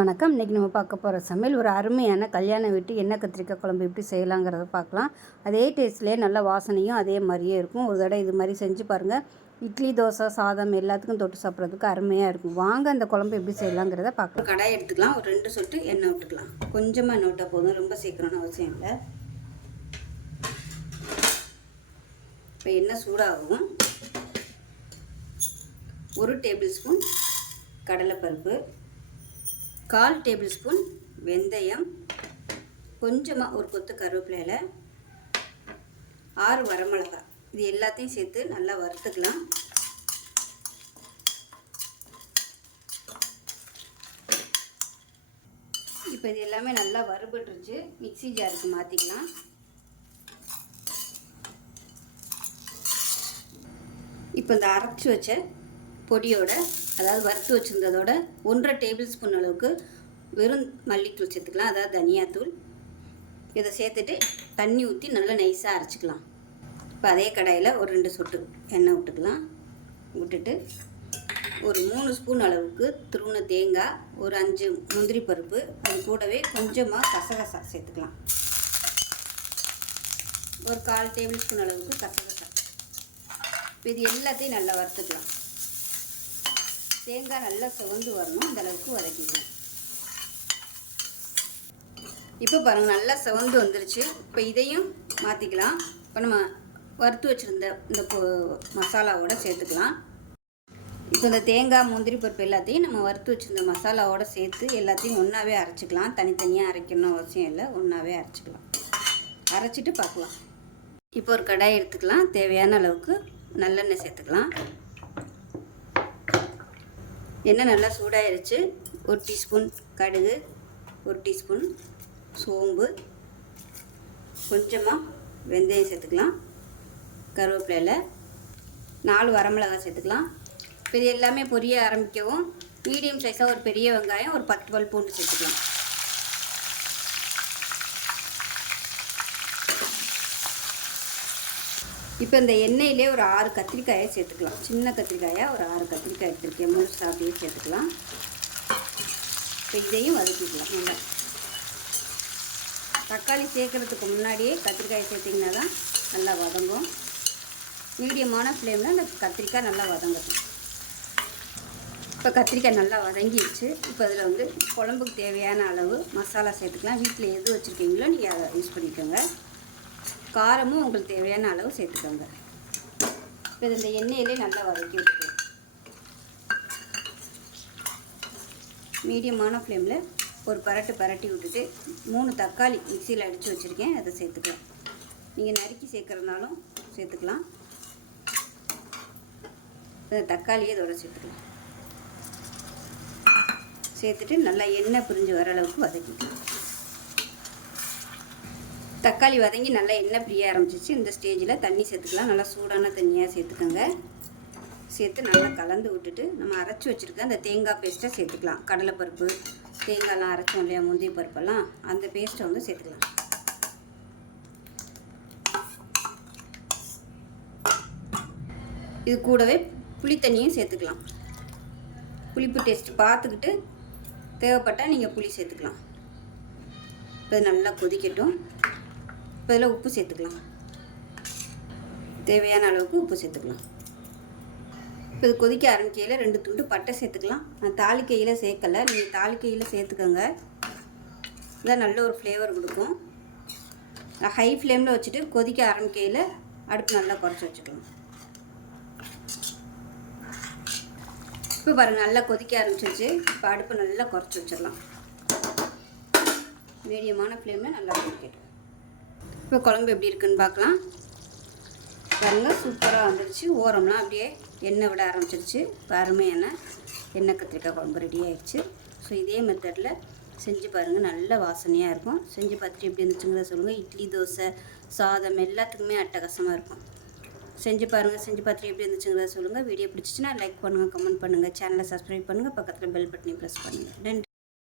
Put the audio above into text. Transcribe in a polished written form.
வணக்கம். இன்றைக்கி நம்ம பார்க்க போகிற சமையல் ஒரு அருமையான கல்யாண வீட்டு எண்ணெய் கத்திரிக்காய் குழம்பு எப்படி செய்யலாங்கிறத பார்க்கலாம். அதே டேஸ்ட்லேயே நல்ல வாசனையும் அதே மாதிரியே இருக்கும். ஒரு தடவை இது மாதிரி செஞ்சு பாருங்கள். இட்லி, தோசை, சாதம் எல்லாத்துக்கும் தொட்டு சாப்பிட்றதுக்கு அருமையாக இருக்கும். வாங்க அந்த குழம்பு எப்படி செய்யலாங்கிறத பார்க்கலாம். கடாய் எடுத்துக்கலாம். ஒரு 2 சொட்டு எண்ணெய் விட்டுக்கலாம். கொஞ்சமாக எண்ணெய் விட்டால் போதும், ரொம்ப சீக்கிரம்னு அவசியம் இல்லை. இப்போ எண்ணெய் சூடாகும். 1 டேபிள் ஸ்பூன் கடலைப்பருப்பு, 1/4 டேபிள் ஸ்பூன் வெந்தயம், கொஞ்சமாக ஒரு கொத்து கருவேப்பிலை, 6 வரமிளகாய், இது எல்லாத்தையும் சேர்த்து நல்லா வறுத்துக்கலாம். இப்போ இது எல்லாமே நல்லா வறுபட்டுருச்சு. மிக்ஸி ஜாருக்கு மாற்றிக்கலாம். இப்போ இந்த அரைச்சி வச்ச பொடியோட, அதாவது வறுத்து வச்சுருந்ததோட 1/2 டேபிள் ஸ்பூன் அளவுக்கு வெறும் மல்லித்தூள் சேர்த்துக்கலாம், அதாவது தனியாத்தூள். இதை சேர்த்துட்டு தண்ணி ஊற்றி நல்லா நைஸாக அரைச்சிக்கலாம். இப்போ அதே கடாயில் ஒரு 2 சொட்டு எண்ணெய் விட்டுக்கலாம். விட்டுட்டு ஒரு 3 ஸ்பூன் அளவுக்கு துருவின தேங்காய், ஒரு 5 முந்திரி பருப்பு, அது கூடவே கொஞ்சமாக கசகசா சேர்த்துக்கலாம். ஒரு 1/4 டேபிள் ஸ்பூன் அளவுக்கு கசகசா. இப்போ இது எல்லாத்தையும் நல்லா வறுத்துக்கலாம். தேங்காய் நல்லா சிவந்து வரணும், இந்த அளவுக்கு வதக்கிக்கலாம். இப்போ பாருங்கள், நல்லா சிவந்து வந்துருச்சு. இப்போ இதையும் மாற்றிக்கலாம். இப்போ நம்ம வறுத்து வச்சுருந்த இந்த மசாலாவோட சேர்த்துக்கலாம். இப்போ இந்த தேங்காய், முந்திரி பருப்பு எல்லாத்தையும் நம்ம வறுத்து வச்சுருந்த மசாலாவோட சேர்த்து எல்லாத்தையும் ஒன்றாவே அரைச்சிக்கலாம். தனித்தனியாக அரைக்கணும் அவசியம் இல்லை, ஒன்றாவே அரைச்சிக்கலாம். அரைச்சிட்டு பார்க்கலாம். இப்போ ஒரு கடாய் எடுத்துக்கலாம். தேவையான அளவுக்கு நல்லெண்ணெய் சேர்த்துக்கலாம். எண்ணெய் நல்லா சூடாயிருச்சு. 1 டீஸ்பூன் கடுகு, 1 டீஸ்பூன் சோம்பு, கொஞ்சமாக வெந்தயம் சேர்த்துக்கலாம். கருவேப்பிலை, 4 வரமிளகாய் சேர்த்துக்கலாம். இப்போ இது எல்லாமே பொரிய ஆரம்பிக்கவும் மீடியம் சைஸாக ஒரு பெரிய வெங்காயம், ஒரு 10 பல் பூண்டு சேர்த்துக்கலாம். இப்போ இந்த எண்ணெயிலே ஒரு 6 கத்திரிக்காயை சேர்த்துக்கலாம். சின்ன கத்திரிக்காயாக ஒரு 6 கத்திரிக்காய் எடுத்துருக்கேன், முழுசாக அப்படியே சேர்த்துக்கலாம். இப்போ இதையும் வதக்கிக்கலாம். நல்லா தக்காளி சேர்க்குறதுக்கு முன்னாடியே கத்திரிக்காயை சேர்த்திங்கன்னா தான் நல்லா வதங்கும். மீடியமான ஃப்ளேமில் அந்த கத்திரிக்காய் நல்லா வதங்கட்டும். இப்போ கத்திரிக்காய் நல்லா வதங்கிடுச்சு. இப்போ அதில் வந்து குழம்புக்கு தேவையான அளவு மசாலா சேர்த்துக்கலாம். வீட்டில் எது வச்சுருக்கீங்களோ நீங்கள் அதை யூஸ் பண்ணிக்கோங்க. காரமும் உங்களுக்கு தேவையான அளவு சேர்த்துக்கோங்க. இப்போ இந்த எண்ணெயிலே நல்லா வதக்கி விட்டுக்கலாம். மீடியமான ஃப்ளேமில் ஒரு பரட்டி விட்டுட்டு 3 தக்காளி மிக்சியில் அடித்து வச்சுருக்கேன், அதை சேர்த்துக்கலாம். நீங்கள் நறுக்கி சேர்க்குறதுனாலும் சேர்த்துக்கலாம். இந்த தக்காளியை இதோட சேர்த்துக்கலாம். சேர்த்துட்டு நல்லா எண்ணெய் பிரிஞ்சு வர அளவுக்கு வதக்கிக்கலாம். தக்காளி வதங்கி நல்லா எண்ணெய் பிரிய ஆரம்பிச்சிச்சு. இந்த ஸ்டேஜில் தண்ணி சேர்த்துக்கலாம். நல்லா சூடான தண்ணியாக சேர்த்துக்கோங்க. சேர்த்து நல்லா கலந்து விட்டுட்டு நம்ம அரைச்சி வச்சுருக்க அந்த தேங்காய் பேஸ்ட்டை சேர்த்துக்கலாம். கடலைப்பருப்பு, தேங்காய்லாம் அரைச்சோம் இல்லையா, முந்திரி பருப்பெல்லாம், அந்த பேஸ்ட்டை வந்து சேர்த்துக்கலாம். இது கூடவே புளி தண்ணியும் சேர்த்துக்கலாம். புளிப்பு டேஸ்ட் பார்த்துக்கிட்டு தேவைப்பட்டால் நீங்கள் புளி சேர்த்துக்கலாம். இப்போ நல்லா கொதிக்கட்டும். இப்போ இதில் உப்பு சேர்த்துக்கலாம். தேவையான அளவுக்கு உப்பு சேர்த்துக்கலாம். இப்போ இது கொதிக்க ஆரம்பிக்கையில் 2 துண்டு பட்டை சேர்த்துக்கலாம். நான் தாளிக்கையில் சேர்க்கலை, நீங்கள் தாளிக்கையில் சேர்த்துக்கோங்க. இதான் நல்ல ஒரு ஃப்ளேவர் கொடுக்கும். நான் ஹை ஃப்ளேமில் வச்சுட்டு கொதிக்க ஆரம்பிக்கையில் அடுப்பு நல்லா குறைச்சி வச்சுக்கலாம். இப்போ பாருங்கள், நல்லா கொதிக்க ஆரம்பிச்சிருச்சு. இப்போ அடுப்பு நல்லா குறைச்சி வச்சிடலாம். மீடியமான ஃப்ளேமில் நல்லா கொதிக்கட்டும். இப்போ குழம்பு எப்படி இருக்குன்னு பார்க்கலாம். பாருங்கள், சூப்பராக வந்துடுச்சு. ஓரம்லாம் அப்படியே எண்ணெய் விட ஆரம்பிச்சிருச்சு. இப்போ அருமையான எண்ணெய் கத்திரிக்காய் குழம்பு ரெடி ஆகிடுச்சு. ஸோ இதே மெத்தடில் செஞ்சு பாருங்கள், நல்ல வாசனையாக இருக்கும். செஞ்சு பார்த்துட்டு எப்படி இருந்துச்சுங்கிறத சொல்லுங்கள். இட்லி, தோசை, சாதம் எல்லாத்துக்குமே அட்டகாசமாக இருக்கும். செஞ்சு பாருங்கள். செஞ்சு பார்த்துட்டு எப்படி இருந்துச்சுங்கிறத சொல்லுங்கள். வீடியோ பிடிச்சிச்சின்னா லைக் பண்ணுங்கள், கமெண்ட் பண்ணுங்கள், சேனலை சப்ஸ்கிரைப் பண்ணுங்கள், பக்கத்தில் பெல் பட்டனையும் ப்ரெஸ் பண்ணுங்கள். நன்றி.